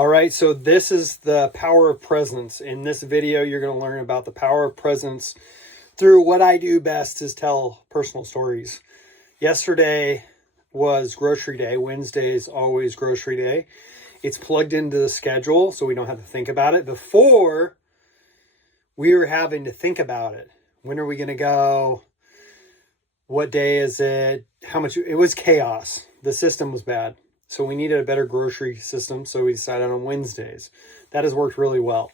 All right, so this is the power of presence. In this video, you're going to learn about the power of presence through what I do best is tell personal stories. Yesterday was grocery day. Wednesday is always grocery day. It's plugged into the schedule, so we don't have to think about it. Before, we were having to think about it. When are we going to go? What day is it? How much? It was chaos. The system was bad. So we needed a better grocery system, so we decided on Wednesdays. That has worked really well.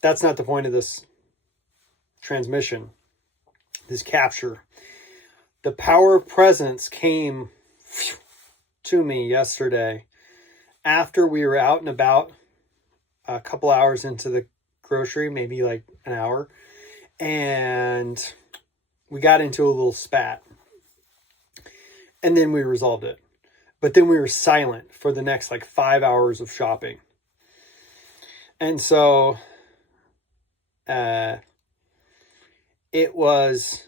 That's not the point of this transmission, this capture. The power of presence came to me yesterday after we were out and about a couple hours into the grocery, maybe like an hour, and we got into a little spat. And then we resolved it. But then we were silent for the next 5 hours of shopping. And so it was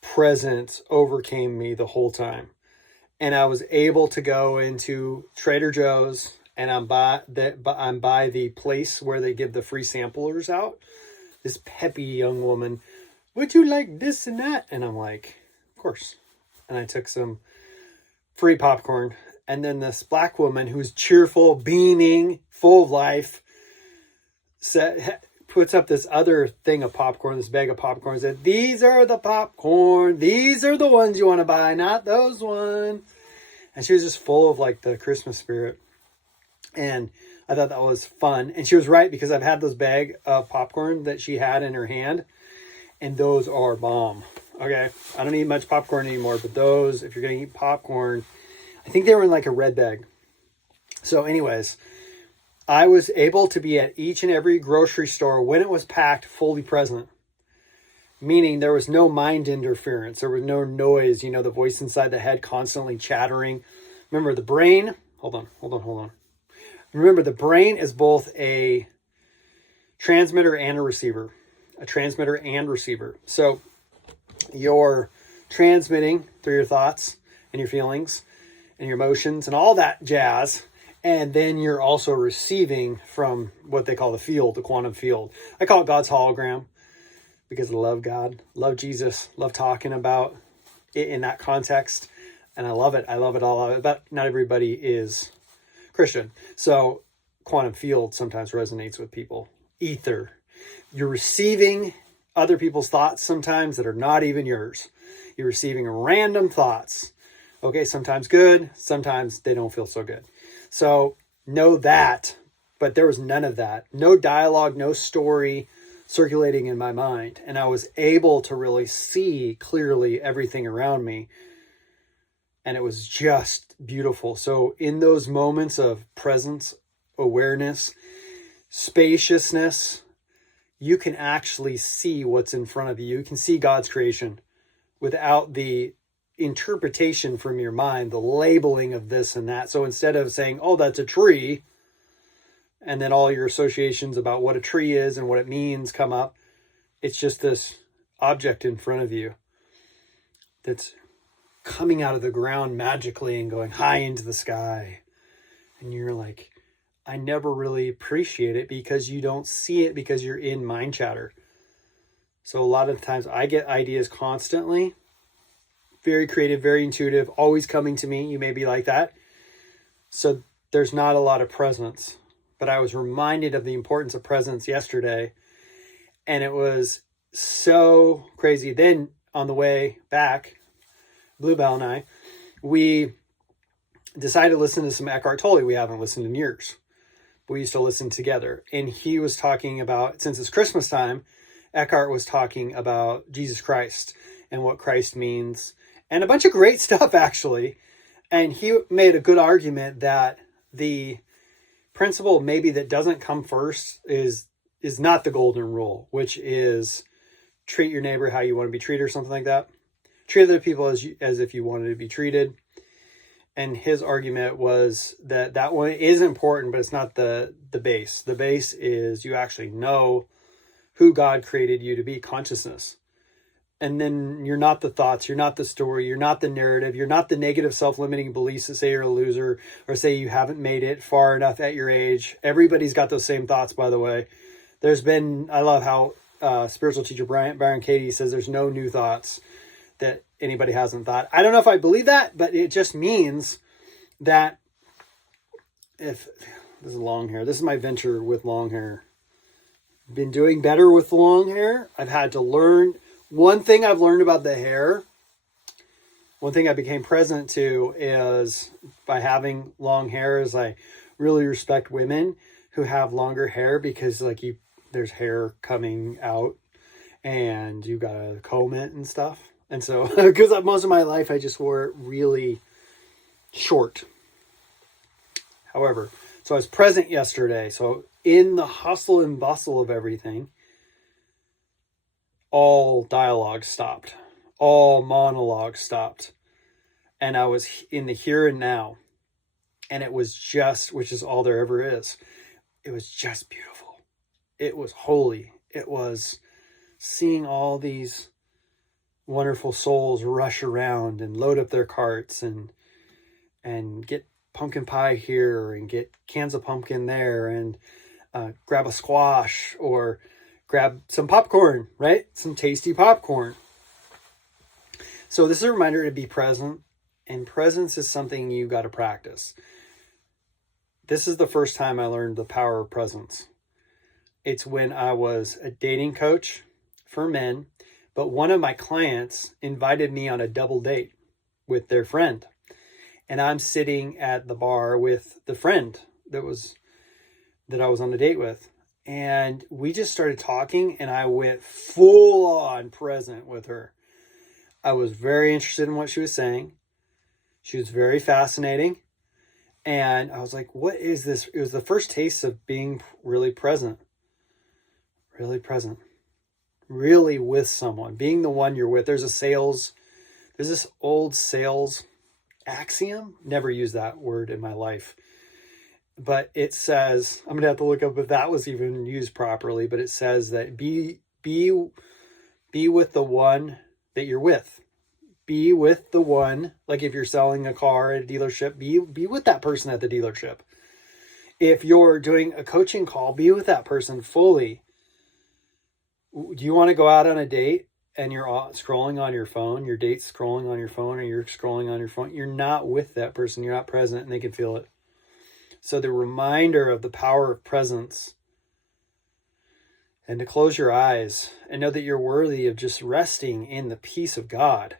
presence overcame me the whole time. And I was able to go into Trader Joe's, and I'm by the place where they give the free samplers out. This peppy young woman, would you like this and that? And I'm like, of course. And I took some free popcorn. And then this black woman who's cheerful, beaming, full of life, puts up this other thing of popcorn, this bag of popcorn, and said, these are the popcorn. These are the ones you want to buy, not those ones. And she was just full of the Christmas spirit. And I thought that was fun. And she was right, because I've had those bag of popcorn that she had in her hand. And those are bomb. Okay, I don't eat much popcorn anymore, but those, if you're going to eat popcorn, I think they were in a red bag. So anyways, I was able to be at each and every grocery store when it was packed, fully present. Meaning there was no mind interference. There was no noise, the voice inside the head constantly chattering. Remember the brain, hold on. Remember the brain is both a transmitter and a receiver. So you're transmitting through your thoughts and your feelings and your emotions and all that jazz. And then you're also receiving from what they call the field, the quantum field. I call it God's hologram because I love God, love Jesus, love talking about it in that context. And I love it. I love it all. But not everybody is Christian. So quantum field sometimes resonates with people. Ether. You're receiving other people's thoughts sometimes that are not even yours. You're receiving random thoughts. Okay, sometimes good, sometimes they don't feel so good. So know that, but there was none of that. No dialogue, no story circulating in my mind. And I was able to really see clearly everything around me. And it was just beautiful. So in those moments of presence, awareness, spaciousness, you can actually see what's in front of you. You can see God's creation without the interpretation from your mind, the labeling of this and that. So instead of saying, oh, that's a tree, and then all your associations about what a tree is and what it means come up, it's just this object in front of you that's coming out of the ground magically and going high into the sky. And you're like, I never really appreciate it because you don't see it because you're in mind chatter. So a lot of times I get ideas constantly, very creative, very intuitive, always coming to me. You may be like that. So there's not a lot of presence, but I was reminded of the importance of presence yesterday. And it was so crazy. Then on the way back, Bluebell and I, we decided to listen to some Eckhart Tolle we haven't listened in years. We used to listen together, and he was talking about, since it's Christmas time, Eckhart was talking about Jesus Christ and what Christ means and a bunch of great stuff actually. And he made a good argument that the principle maybe that doesn't come first is not the golden rule, which is treat your neighbor how you want to be treated or something like that. Treat other people as if you wanted to be treated. And his argument was that one is important, but it's not the base. The base is you actually know who God created you to be, consciousness. And then you're not the thoughts, you're not the story, you're not the narrative, you're not the negative self-limiting beliefs that say you're a loser or say you haven't made it far enough at your age. Everybody's got those same thoughts, by the way. I love how spiritual teacher Byron Katie says there's no new thoughts that anybody hasn't thought. I don't know if I believe that, but it just means that if this is long hair, this is my venture with long hair. Been doing better with long hair. I've had to learn. One thing I've learned about the hair, one thing I became present to is by having long hair is I really respect women who have longer hair because there's hair coming out and you gotta comb it and stuff. And so, because most of my life I just wore it really short. However, so I was present yesterday. So in the hustle and bustle of everything, all dialogue stopped. All monologue stopped. And I was in the here and now. And it was just, which is all there ever is, it was just beautiful. It was holy. It was seeing all these wonderful souls rush around and load up their carts and get pumpkin pie here and get cans of pumpkin there and grab a squash or grab some popcorn, right? Some tasty popcorn. So this is a reminder to be present, and presence is something you got to practice. This is the first time I learned the power of presence. It's when I was a dating coach for men, but one of my clients invited me on a double date with their friend. And I'm sitting at the bar with the friend that I was on a date with. And we just started talking and I went full on present with her. I was very interested in what she was saying. She was very fascinating. And I was like, what is this? It was the first taste of being really present. Really present. Really with someone. Being the one you're with. There's this old sales axiom. Never used that word in my life. But it says, I'm going to have to look up if that was even used properly, but it says that be with the one that you're with. Be with the one, like if you're selling a car at a dealership, be with that person at the dealership. If you're doing a coaching call, be with that person fully. Do you want to go out on a date and you're scrolling on your phone, your date's scrolling on your phone, or you're scrolling on your phone? You're not with that person. You're not present, and they can feel it. So the reminder of the power of presence, and to close your eyes and know that you're worthy of just resting in the peace of God.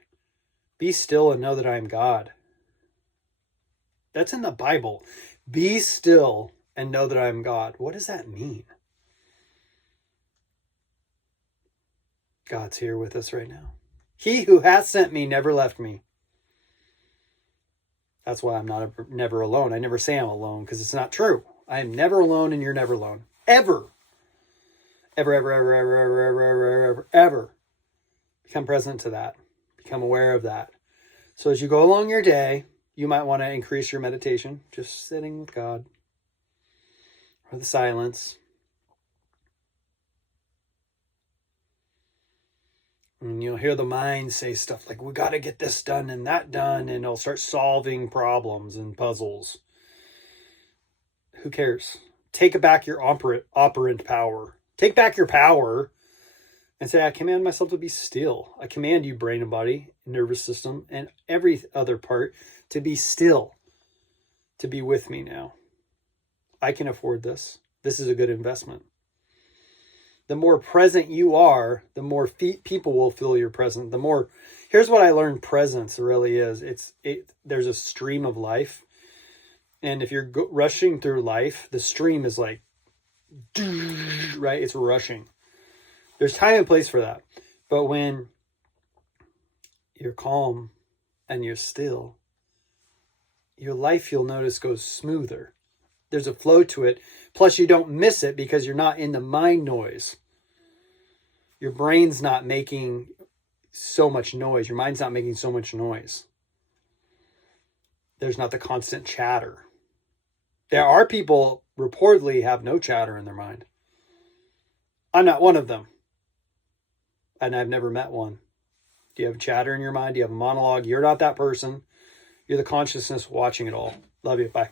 Be still and know that I am God. That's in the Bible. Be still and know that I am God. What does that mean? God's here with us right now. He who hath sent me never left me. That's why I'm never alone. I never say I'm alone because it's not true. I am never alone and you're never alone. Ever. Ever, ever, ever, ever, ever, ever, ever, ever, ever. Become present to that. Become aware of that. So as you go along your day, you might want to increase your meditation. Just sitting with God. Or the silence. And you'll hear the mind say stuff like, we got to get this done and that done. And it'll start solving problems and puzzles. Who cares? Take back your operant power. Take back your power and say, I command myself to be still. I command you, brain and body, nervous system, and every other part to be still. To be with me now. I can afford this. This is a good investment. The more present you are, the more people will feel your presence. Here's what I learned presence really is. There's a stream of life. And if you're rushing through life, the stream is like, right? It's rushing. There's time and place for that. But when you're calm and you're still, your life, you'll notice, goes smoother. There's a flow to it. Plus, you don't miss it because you're not in the mind noise. Your brain's not making so much noise. Your mind's not making so much noise. There's not the constant chatter. There are people reportedly have no chatter in their mind. I'm not one of them. And I've never met one. Do you have chatter in your mind? Do you have a monologue? You're not that person. You're the consciousness watching it all. Love you. Bye.